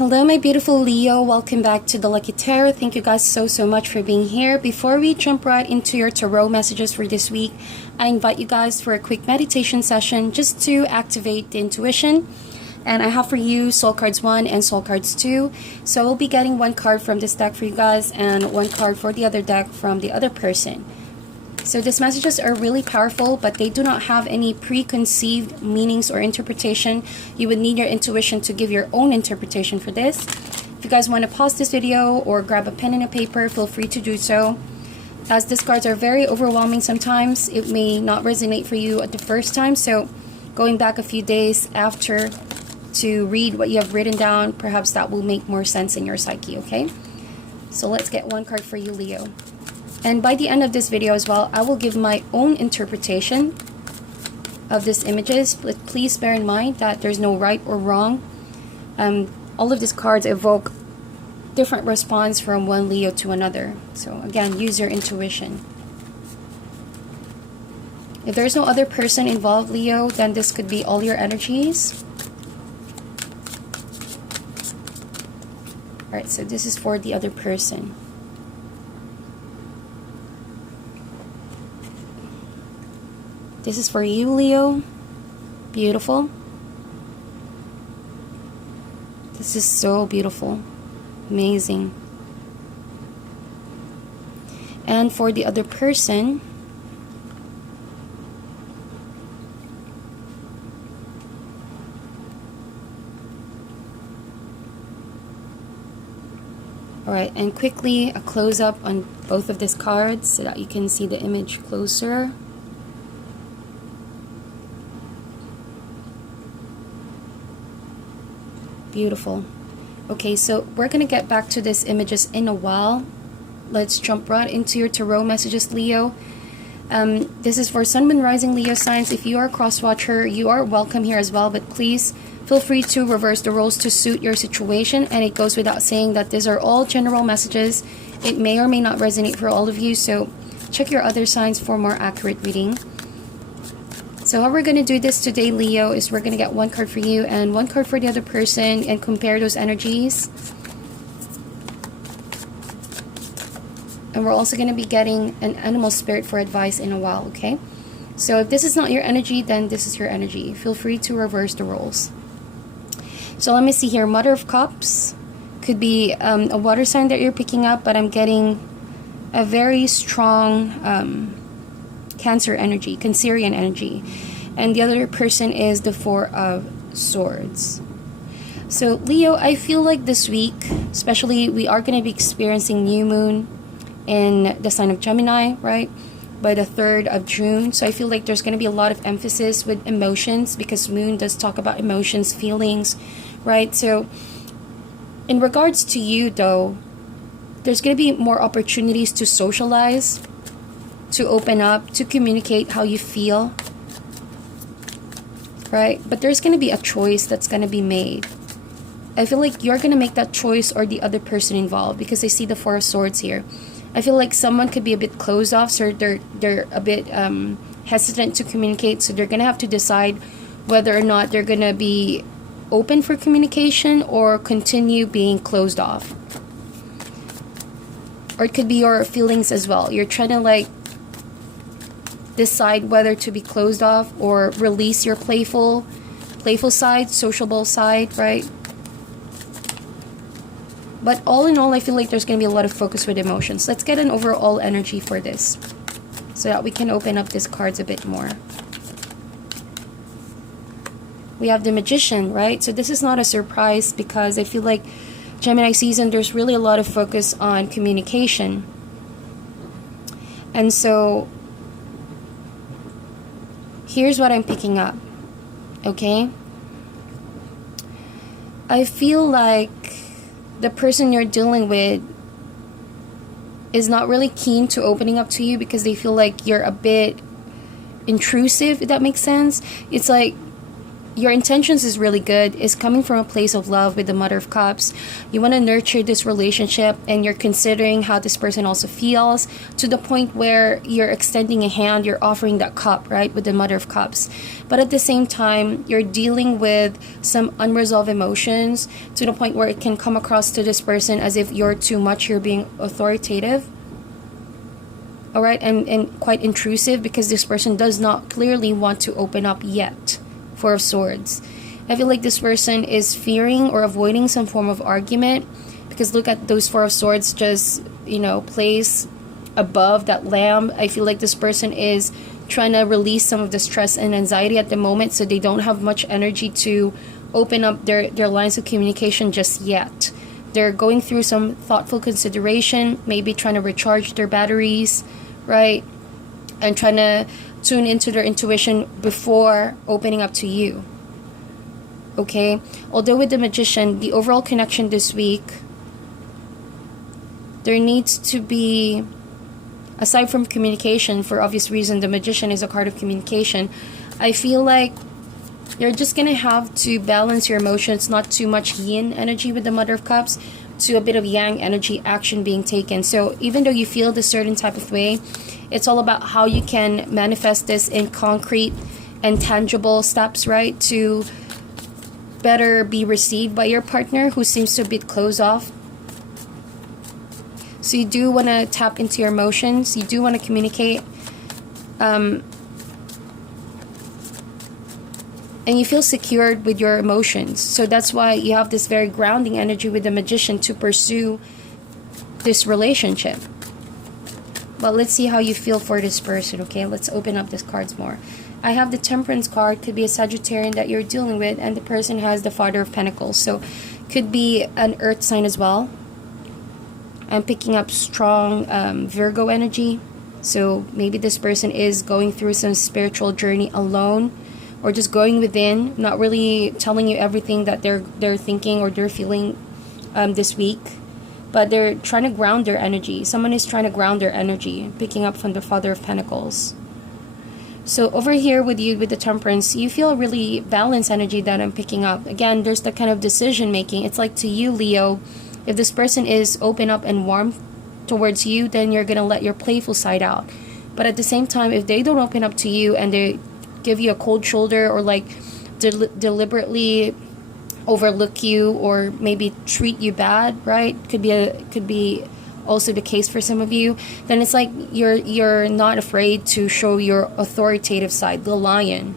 Hello my beautiful Leo, welcome back to the Lucky Tarot. Thank you guys so much for being here. Before we jump right into your tarot messages for this week, I invite you guys for a quick meditation session just to activate the intuition. And I have for you Soul Cards 1 and Soul Cards 2. So we'll be getting one card from this deck for you guys and one card for the other deck from the other person. So these messages are really powerful, but they do not have any preconceived meanings or interpretation. You would need your intuition to give your own interpretation for this. If you guys want to pause this video or grab a pen and a paper, feel free to do so. As these cards are very overwhelming sometimes, it may not resonate for you at the first time. So going back a few days after to read what you have written down, perhaps that will make more sense in your psyche, okay? So let's get one card for you, Leo. And by the end of this video as well, I will give my own interpretation of these images. But please bear in mind that there's no right or wrong. All of these cards evoke different response from one Leo to another. So again, use your intuition. If there's no other person involved, Leo, then this could be all your energies. Alright, so this is for the other person. This is for you, Leo. Beautiful. This is so beautiful. Amazing. And for the other person, alright, and quickly a close-up on both of these cards so that you can see the image closer. Beautiful. Okay, so we're gonna get back to these images in a while. Let's jump right into your tarot messages, Leo. This is for Sun, Moon, Rising Leo signs. If you are a cross-watcher, you are welcome here as well, but please feel free to reverse the roles to suit your situation. And it goes without saying that these are all general messages. It may or may not resonate for all of you, so check your other signs for more accurate reading. So how we're going to do this today, Leo, is we're going to get one card for you and one card for the other person and compare those energies. And we're also going to be getting an animal spirit for advice in a while, okay? So if this is not your energy, then this is your energy. Feel free to reverse the roles. So let me see here. Mother of Cups could be a water sign that you're picking up, but I'm getting a very strong Cancer energy, Cancerian energy. And the other person is the Four of Swords. So Leo, I feel like this week, especially, we are going to be experiencing new moon in the sign of Gemini, right? By the 3rd of June. So I feel like there's going to be a lot of emphasis with emotions because moon does talk about emotions, feelings, right? So in regards to you though, there's going to be more opportunities to socialize, to open up, to communicate how you feel, right? But there's going to be a choice that's going to be made. I feel like you're going to make that choice or the other person involved because I see the Four of Swords here. I feel like someone could be a bit closed off, so they're a bit hesitant to communicate, so they're going to have to decide whether or not they're going to be open for communication or continue being closed off. Or it could be your feelings as well. You're trying to like decide whether to be closed off or release your playful side, sociable side, right? But all in all, I feel like there's going to be a lot of focus with emotions. Let's get an overall energy for this so that we can open up these cards a bit more. We have the Magician, right? So this is not a surprise because I feel like Gemini season, there's really a lot of focus on communication. And so here's what I'm picking up, okay? I feel like the person you're dealing with is not really keen to opening up to you because they feel like you're a bit intrusive, if that makes sense. It's like your intentions is really good. It's coming from a place of love with the Mother of Cups. You want to nurture this relationship, and you're considering how this person also feels, to the point where you're extending a hand, you're offering that cup, right, with the Mother of Cups. But at the same time, you're dealing with some unresolved emotions, to the point where it can come across to this person as if you're too much, you're being authoritative. All right, and quite intrusive, because this person does not clearly want to open up yet. Four of Swords. I feel like this person is fearing or avoiding some form of argument, because look at those Four of Swords just, placed above that lamb. I feel like this person is trying to release some of the stress and anxiety at the moment, so they don't have much energy to open up their lines of communication just yet. They're going through some thoughtful consideration, maybe trying to recharge their batteries, right? And trying to tune into their intuition before opening up to you. Okay? Although with the Magician, the overall connection this week, there needs to be, aside from communication, for obvious reason, the Magician is a card of communication. I feel like you're just going to have to balance your emotions, not too much yin energy with the Mother of Cups, to a bit of yang energy action being taken. So even though you feel this certain type of way, it's all about how you can manifest this in concrete and tangible steps, right? To better be received by your partner, who seems to be closed off. So you do want to tap into your emotions. You do want to communicate. And you feel secured with your emotions. So that's why you have this very grounding energy with the Magician to pursue this relationship. But let's see how you feel for this person, okay? Let's open up these cards more. I have the Temperance card. Could be a Sagittarian that you're dealing with, and the person has the Father of Pentacles. So could be an earth sign as well. I'm picking up strong Virgo energy. So maybe this person is going through some spiritual journey alone, or just going within, not really telling you everything that they're thinking or they're feeling this week. But they're trying to ground their energy. Someone is trying to ground their energy, picking up from the Father of Pentacles. So over here with you, with the Temperance, you feel really balanced energy that I'm picking up. Again, there's the kind of decision making. It's like to you, Leo, if this person is open up and warm towards you, then you're going to let your playful side out. But at the same time, if they don't open up to you and they give you a cold shoulder, or like deliberately overlook you, or maybe treat you bad, right? Could be also the case for some of you. Then it's like you're not afraid to show your authoritative side, the lion.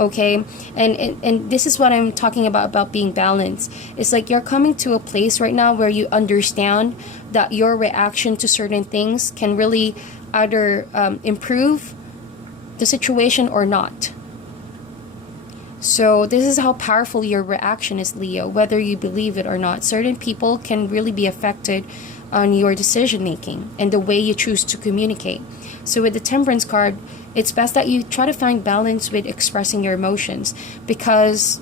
Okay, and this is what I'm talking about being balanced. It's like you're coming to a place right now where you understand that your reaction to certain things can really either improve the situation or not. So this is how powerful your reaction is, Leo, whether you believe it or not. Certain people can really be affected on your decision making and the way you choose to communicate. So with the Temperance card, it's best that you try to find balance with expressing your emotions, because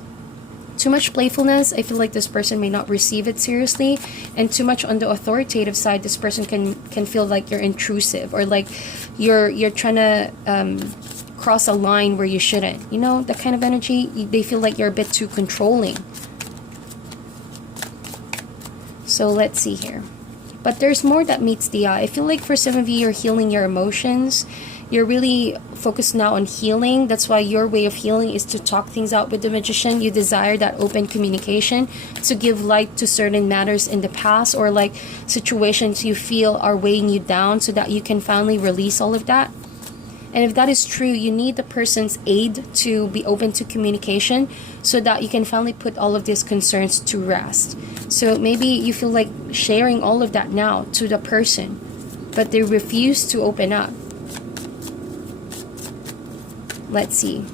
too much playfulness, I feel like this person may not receive it seriously, and too much on the authoritative side, this person can feel like you're intrusive, or like you're trying to cross a line where you shouldn't. You know, that kind of energy. They feel like you're a bit too controlling. So let's see here. But there's more that meets the eye. I feel like for some of you, you're healing your emotions. You're really focused now on healing. That's why your way of healing is to talk things out with the Magician. You desire that open communication to give light to certain matters in the past, or like situations you feel are weighing you down, so that you can finally release all of that. And if that is true, you need the person's aid to be open to communication, so that you can finally put all of these concerns to rest. So maybe you feel like sharing all of that now to the person, but they refuse to open up. Let's see.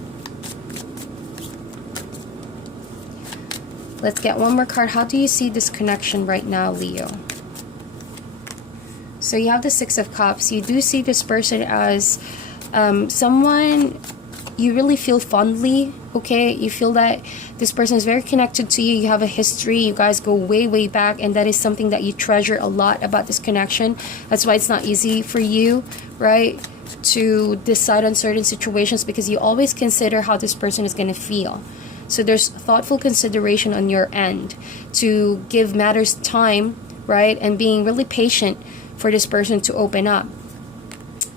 Let's get one more card. How do you see this connection right now, Leo? So you have the Six of Cups. You do see this person as someone you really feel fondly, okay? You feel that this person is very connected to you. You have a history. You guys go way, way back, and that is something that you treasure a lot about this connection. That's why it's not easy for you, right, to decide on certain situations, because you always consider how this person is going to feel. So there's thoughtful consideration on your end to give matters time, right? And being really patient for this person to open up.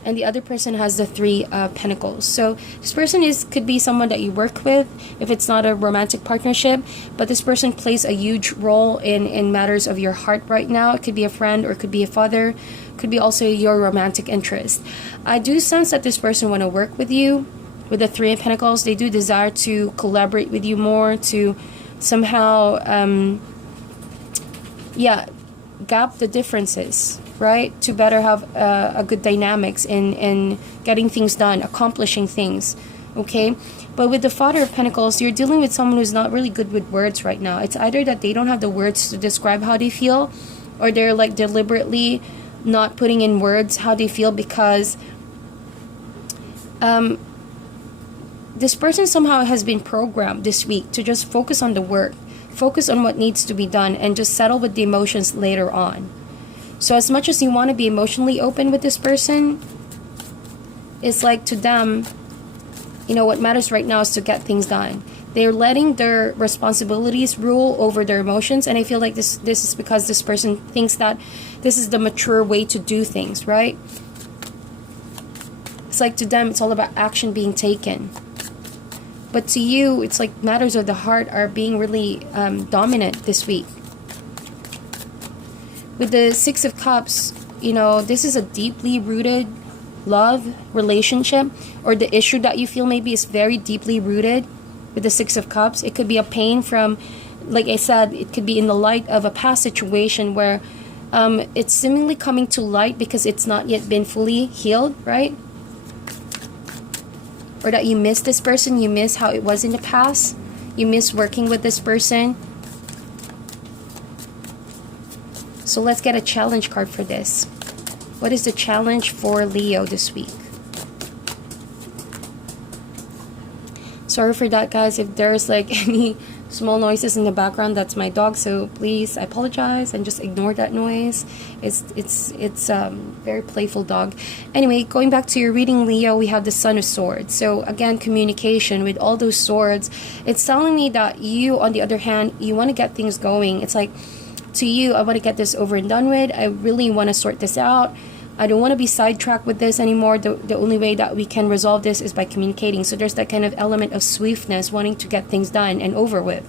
And the other person has the Three Pentacles. So this person could be someone that you work with if it's not a romantic partnership, but this person plays a huge role in matters of your heart right now. It could be a friend, or it could be a father, could be also your romantic interest. I do sense that this person want to work with you. With the Three of Pentacles, they do desire to collaborate with you more, to somehow gap the differences, right? To better have a good dynamics in getting things done, accomplishing things, okay? But with the Father of Pentacles, you're dealing with someone who's not really good with words right now. It's either that they don't have the words to describe how they feel, or they're like deliberately not putting in words how they feel, because this person somehow has been programmed this week to just focus on the work, focus on what needs to be done, and just settle with the emotions later on. So as much as you want to be emotionally open with this person, it's like to them, you know, what matters right now is to get things done. They're letting their responsibilities rule over their emotions, and I feel like this is because this person thinks that this is the mature way to do things, right? It's like to them, it's all about action being taken. But to you, it's like matters of the heart are being really dominant this week. With the Six of Cups, you know, this is a deeply rooted love relationship, or the issue that you feel maybe is very deeply rooted with the Six of Cups. It could be a pain from, like I said, it could be in the light of a past situation where it's seemingly coming to light because it's not yet been fully healed, right? Or that you miss this person, you miss how it was in the past, you miss working with this person. So let's get a challenge card for this. What is the challenge for Leo this week? Sorry for that, guys. If there's like any small noises in the background, that's my dog. So please, I apologize and just ignore that noise. It's very playful dog. Anyway, going back to your reading, Leo, we have the Son of Swords. So again, communication with all those swords. It's telling me that you, on the other hand, you want to get things going. It's like, to you, I want to get this over and done with. I really want to sort this out. I don't want to be sidetracked with this anymore. The only way that we can resolve this is by communicating. So there's that kind of element of swiftness, wanting to get things done and over with.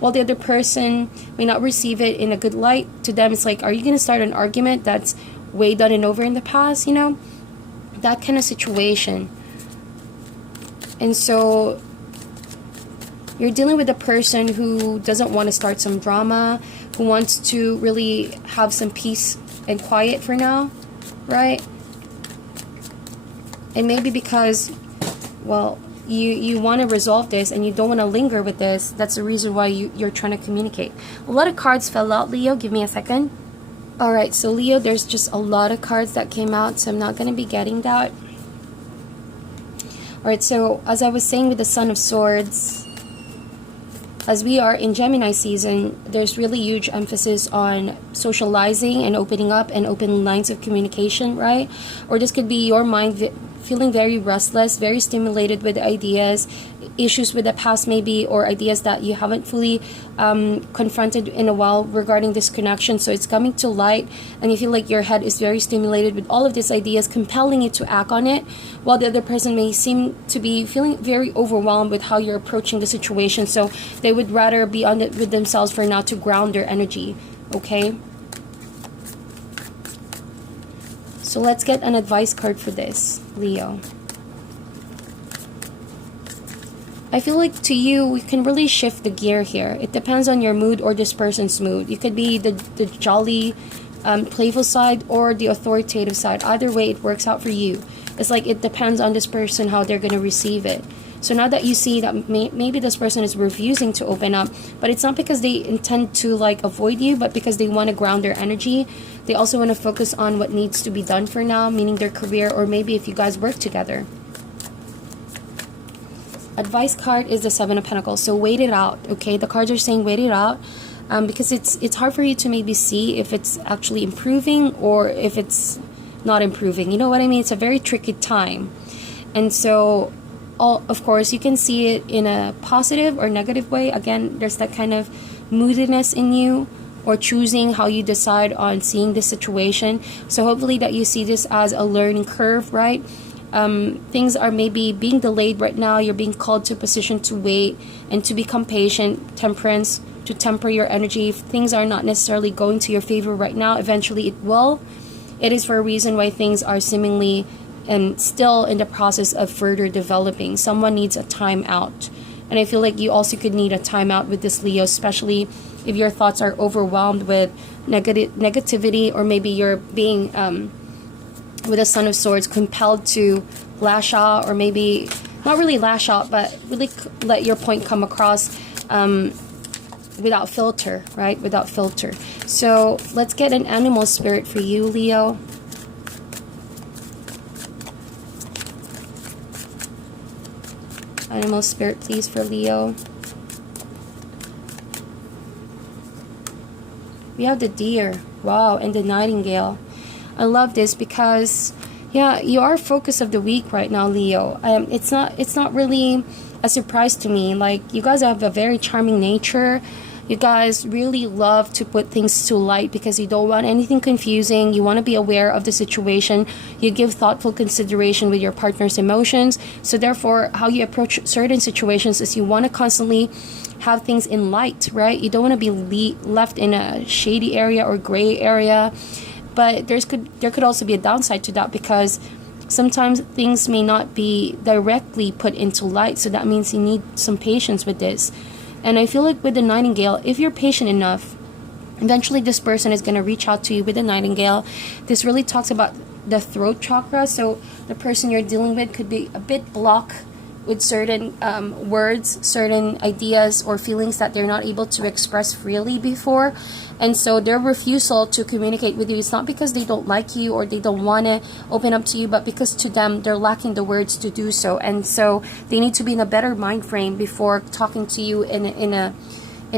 While the other person may not receive it in a good light, to them it's like, are you going to start an argument that's way done and over in the past, you know? That kind of situation. And so you're dealing with a person who doesn't want to start some drama, who wants to really have some peace and quiet for now, right? And maybe because, well, you want to resolve this and you don't want to linger with this. That's the reason why you're trying to communicate. A lot of cards fell out, Leo. Give me a second. Alright, so Leo, there's just a lot of cards that came out, so I'm not going to be getting that. Alright, so as I was saying with the Son of Swords, as we are in Gemini season, there's really huge emphasis on socializing and opening up and open lines of communication, right? Or this could be your mind feeling very restless, very stimulated with ideas, issues with the past maybe, or ideas that you haven't fully confronted in a while regarding this connection. So it's coming to light and you feel like your head is very stimulated with all of these ideas, compelling you to act on it, while the other person may seem to be feeling very overwhelmed with how you're approaching the situation. So they would rather be on it with themselves for now to ground their energy, okay? So let's get an advice card for this, Leo. I feel like to you, we can really shift the gear here. It depends on your mood or this person's mood. You could be the jolly, playful side or the authoritative side. Either way, it works out for you. It's like it depends on this person how they're going to receive it. So now that you see that maybe this person is refusing to open up, but it's not because they intend to like avoid you, but because they want to ground their energy. They also want to focus on what needs to be done for now, meaning their career, or maybe if you guys work together. Advice card is the Seven of Pentacles. So wait it out, okay? The cards are saying wait it out because it's hard for you to maybe see if it's actually improving or if it's not improving. You know what I mean? It's a very tricky time. And so all, of course, you can see it in a positive or negative way. Again, there's that kind of moodiness in you, or choosing how you decide on seeing this situation. So hopefully that you see this as a learning curve, right? Things are maybe being delayed right now. You're being called to a position to wait and to become patient. Temperance, to temper your energy. If things are not necessarily going to your favor right now, eventually it will. It is for a reason why things are seemingly still in the process of further developing. Someone needs a timeout. And I feel like you also could need a timeout with this, Leo, especially if your thoughts are overwhelmed with negativity, or maybe you're being, with the Sun of Swords, compelled to lash out, or maybe not really lash out, but really let your point come across without filter, right? Without filter. So let's get an animal spirit for you, Leo. Animal spirit, please, for Leo. We have the deer, wow, and the nightingale. I love this because, yeah, you are focus of the week right now, Leo. It's not really a surprise to me. Like, you guys have a very charming nature. You guys really love to put things to light because you don't want anything confusing. You want to be aware of the situation. You give thoughtful consideration with your partner's emotions. So therefore, how you approach certain situations is you want to constantly have things in light, right? You don't want to be left in a shady area or gray area. But there could also be a downside to that, because sometimes things may not be directly put into light. So that means you need some patience with this. And I feel like with the nightingale, if you're patient enough, eventually this person is going to reach out to you with the nightingale. This really talks about the throat chakra. So the person you're dealing with could be a bit blocked with certain words, certain ideas or feelings that they're not able to express freely before. And so their refusal to communicate with you is not because they don't like you or they don't want to open up to you, but because to them, they're lacking the words to do so. And so they need to be in a better mind frame before talking to you in a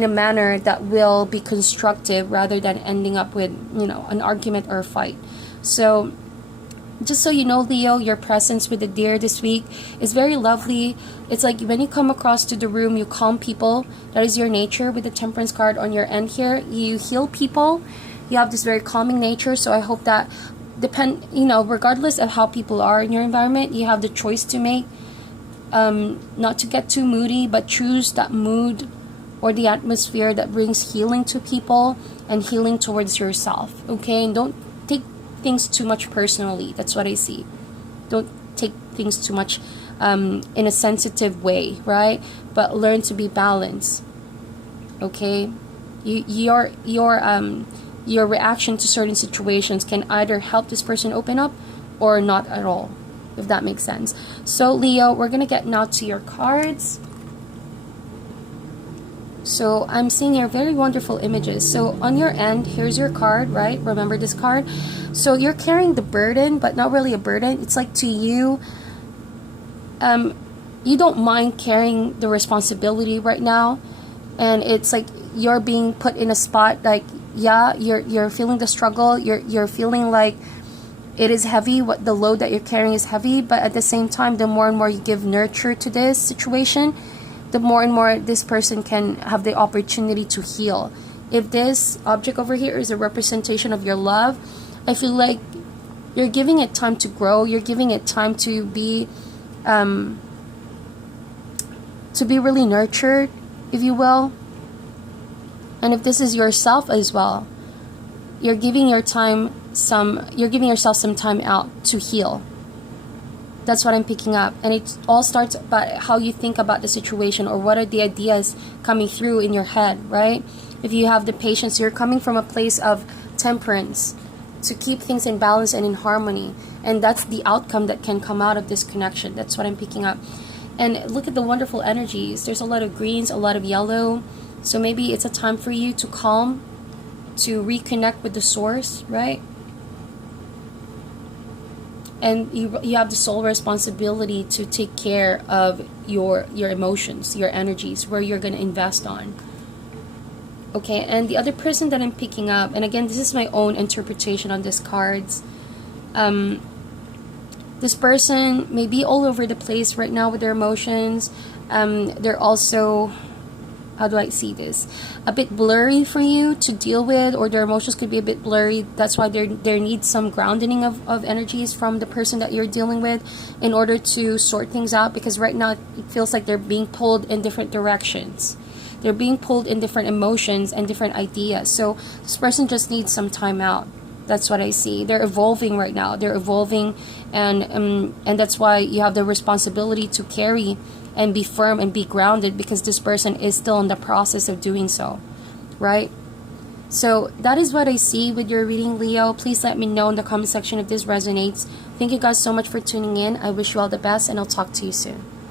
manner that will be constructive, rather than ending up with, an argument or a fight. So just so you know, Leo, your presence with the deer this week is very lovely. It's like when you come across to the room, you calm people. That is your nature with the Temperance card on your end here. You heal people. You have this very calming nature. So I hope that regardless of how people are in your environment, you have the choice to make. Not to get too moody, but choose that mood or the atmosphere that brings healing to people and healing towards yourself. Okay? And don't take things too much personally. That's what I see. Don't take things too much in a sensitive way, right? But learn to be balanced. Okay? Your reaction to certain situations can either help this person open up or not at all, if that makes sense. So Leo, we're gonna get now to your cards. So I'm seeing here very wonderful images. So on your end, here's your card, right? Remember this card? So you're carrying the burden, but not really a burden. It's like to you, you don't mind carrying the responsibility right now. And it's like you're being put in a spot like, yeah, you're feeling the struggle. You're feeling like it is heavy. What the load that you're carrying is heavy. But at the same time, the more and more you give nurture to this situation, the more and more this person can have the opportunity to heal. If this object over here is a representation of your love, I feel like you're giving it time to grow. You're giving it time to be really nurtured, if you will. And if this is yourself as well, you're giving yourself some time out to heal. That's what I'm picking up. And it all starts about how you think about the situation, or what are the ideas coming through in your head, right? If you have the patience, you're coming from a place of temperance to keep things in balance and in harmony. And that's the outcome that can come out of this connection. That's what I'm picking up. And look at the wonderful energies. There's a lot of greens, a lot of yellow. So maybe it's a time for you to calm, to reconnect with the source, right? And you have the sole responsibility to take care of your emotions, your energies, where you're going to invest on. Okay, and the other person that I'm picking up, and again, this is my own interpretation on these cards. This person may be all over the place right now with their emotions. They're also, how do I see this, a bit blurry for you to deal with, or their emotions could be a bit blurry. That's why there needs some grounding of energies from the person that you're dealing with in order to sort things out, because right now it feels like they're being pulled in different directions. They're being pulled in different emotions and different ideas. So this person just needs some time out. That's what I see. They're evolving right now. They're evolving, and that's why you have the responsibility to carry and be firm and be grounded, because this person is still in the process of doing so, right? So that is what I see with your reading, Leo. Please let me know in the comment section if this resonates. Thank you guys so much for tuning in. I wish you all the best, and I'll talk to you soon.